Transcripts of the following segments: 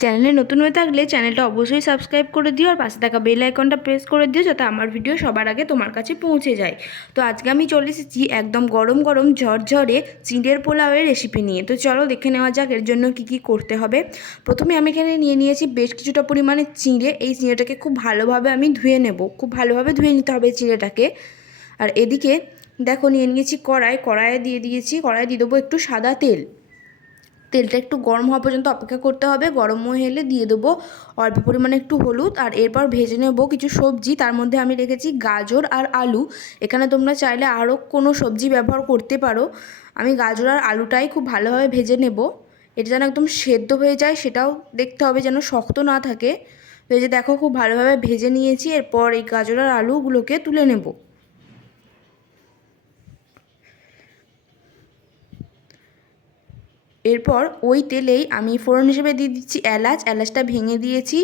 চ্যানেলে নতুন হয়ে থাকলে চ্যানেলটা অবশ্যই সাবস্ক্রাইব করে দিও আর পাশে থাকা বেল আইকনটা প্রেস করে দিও যাতে আমার ভিডিও সবার আগে তোমার কাছে পৌঁছে যায়। তো আজকে আমি চলে এসেছি একদম গরম গরম ঝরঝরে চিঁড়ের পোলাওয়ের রেসিপি নিয়ে। তো চলো দেখে নেওয়া যাক এর জন্য কি কি করতে হবে। প্রথমে আমি এখানে নিয়ে নিয়েছি বেশ কিছুটা পরিমাণে চিঁড়ে। এই চিঁড়েটাকে খুব ভালোভাবে আমি ধুয়ে নেব, খুব ভালোভাবে ধুয়ে নিতে হবে চিঁড়েটাকে। আর এদিকে দেখো নিয়ে নিয়েছি কড়াইয়ে দিয়ে দেবো একটু সাদা তেল। তেলটা একটু গরম হওয়া পর্যন্ত অপেক্ষা করতে হবে। গরম হয়ে এলে দিয়ে দেবো অল্প পরিমাণে একটু হলুদ, আর এরপর ভেজে নেব কিছু সবজি। তার মধ্যে আমি রেখেছি গাজর আর আলু। এখানে তোমরা চাইলে আরও কোনো সবজি ব্যবহার করতে পারো। আমি গাজর আর আলুটাই খুব ভালোভাবে ভেজে নেব। এটা যেন একদম সেদ্ধ হয়ে যায় সেটাও দেখতে হবে, যেন শক্ত না থাকে। তো এই যে দেখো খুব ভালোভাবে ভেজে নিয়েছি। এরপর এই গাজর আর আলুগুলোকে তুলে নেব। এরপর ওই তেলেই আমি ফোড়ন হিসেবে দিয়ে দিচ্ছি এলাচটা ভেঙে দিয়েছি।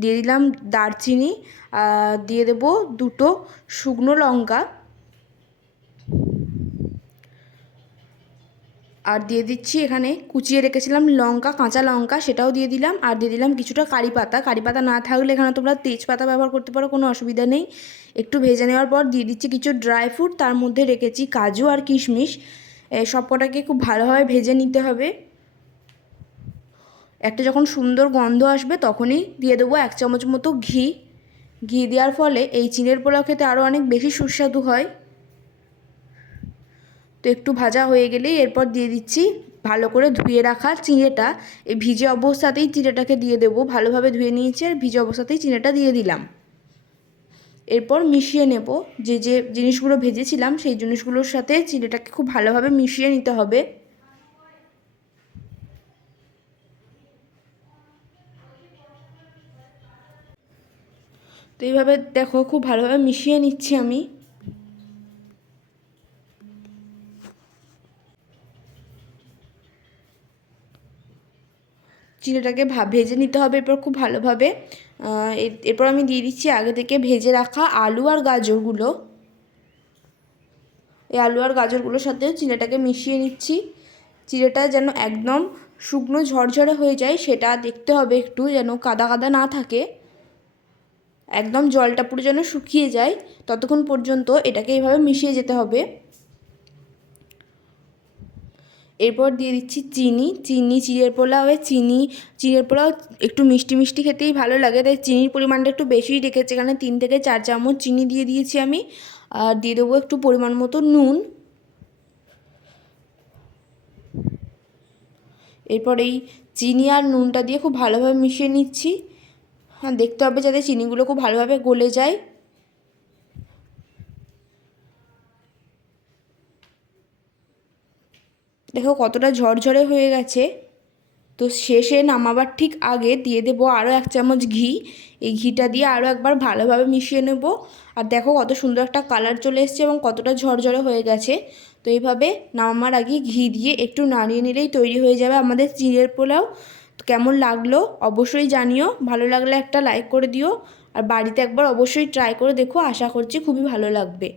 দিয়ে দিলাম দারচিনি, দিয়ে দেবো দুটো শুকনো লঙ্কা, আর দিয়ে দিচ্ছি এখানে কুচিয়ে রেখেছিলাম কাঁচা লঙ্কা, সেটাও দিয়ে দিলাম। আর দিয়ে দিলাম কিছুটা কারি পাতা না থাকলে এখানে তোমরা তেজপাতা ব্যবহার করতে পারো, কোনো অসুবিধা নেই। একটু ভেজে নেওয়ার পর দিয়ে দিচ্ছি কিছু ড্রাই ফ্রুট, তার মধ্যে রেখেছি কাজু আর কিশমিশ। সব কটাকে খুব ভালোভাবে ভেজে নিতে হবে। একটা যখন সুন্দর গন্ধ আসবে তখনই দিয়ে দেবো 1 চামচ মতো ঘি দেওয়ার ফলে এই চিঁড়ের পোলাও খেতে আরও অনেক বেশি সুস্বাদু হয়। তো একটু ভাজা হয়ে গেলেই এরপর দিয়ে দিচ্ছি ভালো করে ধুয়ে রাখা চিঁড়েটা। এই ভিজে অবস্থাতেই চিঁড়েটাকে দিয়ে দেবো। ভালোভাবে ধুয়ে নিয়েছি আর ভিজে অবস্থাতেই চিঁড়েটা দিয়ে দিলাম। এরপর মিশিয়ে নেব। যে যে জিনিসগুলো ভেজেছিলাম সেই জিনিসগুলোর সাথে চিঁড়েটাকে খুব ভালোভাবে মিশিয়ে নিতে হবে। তো এইভাবে দেখো খুব ভালোভাবে মিশিয়ে নিচ্ছি আমি। চিড়েটাকে ভেজে নিতে হবে এরপর খুব ভালোভাবে। এরপর আমি দিয়ে দিচ্ছি আগে থেকে ভেজে রাখা আলু আর গাজরগুলো। এই আলু আর গাজরগুলোর সাথেও চিড়েটাকে মিশিয়ে নিচ্ছি। চিড়েটা যেন একদম শুকনো ঝরঝরে হয়ে যায় সেটা দেখতে হবে, একটু যেন কাদা কাদা না থাকে। একদম জলটা পুরো যেন শুকিয়ে যায় ততক্ষণ পর্যন্ত এটাকে এইভাবে মিশিয়ে যেতে হবে। এরপর দিয়ে দিচ্ছি চিনি চিড়ের পোলাও একটু মিষ্টি মিষ্টি খেতেই ভালো লাগে, তাই চিনির পরিমাণটা একটু বেশিই রেখেছি। এখানে 3 থেকে 4 চামচ চিনি দিয়ে দিয়েছি আমি। আর দিয়ে দেবো একটু পরিমাণ মতো নুন। এরপর এই চিনি আর নুনটা দিয়ে খুব ভালোভাবে মিশিয়ে নিচ্ছি। হ্যাঁ, দেখতে হবে যাতে চিনিগুলো খুব ভালোভাবে গলে যায়। দেখো কতটা ঝরঝরে হয়ে গেছে। তো শেষে নামাবার ঠিক আগে দিয়ে দেবো আরও 1 চামচ ঘি। এই ঘিটা দিয়ে আরও একবার ভালোভাবে মিশিয়ে নেব। আর দেখো কত সুন্দর একটা কালার চলে এসেছে এবং কতটা ঝরঝরে হয়ে গেছে। তো এইভাবে নামার আগে ঘি দিয়ে একটু নাড়িয়ে নিলেই তৈরি হয়ে যাবে আমাদের চিঁড়ের পোলাও। তো কেমন লাগলো অবশ্যই জানিও, ভালো লাগলে একটা লাইক করে দিও। আর বাড়িতে একবার অবশ্যই ট্রাই করে দেখো, আশা করছি খুবই ভালো লাগবে।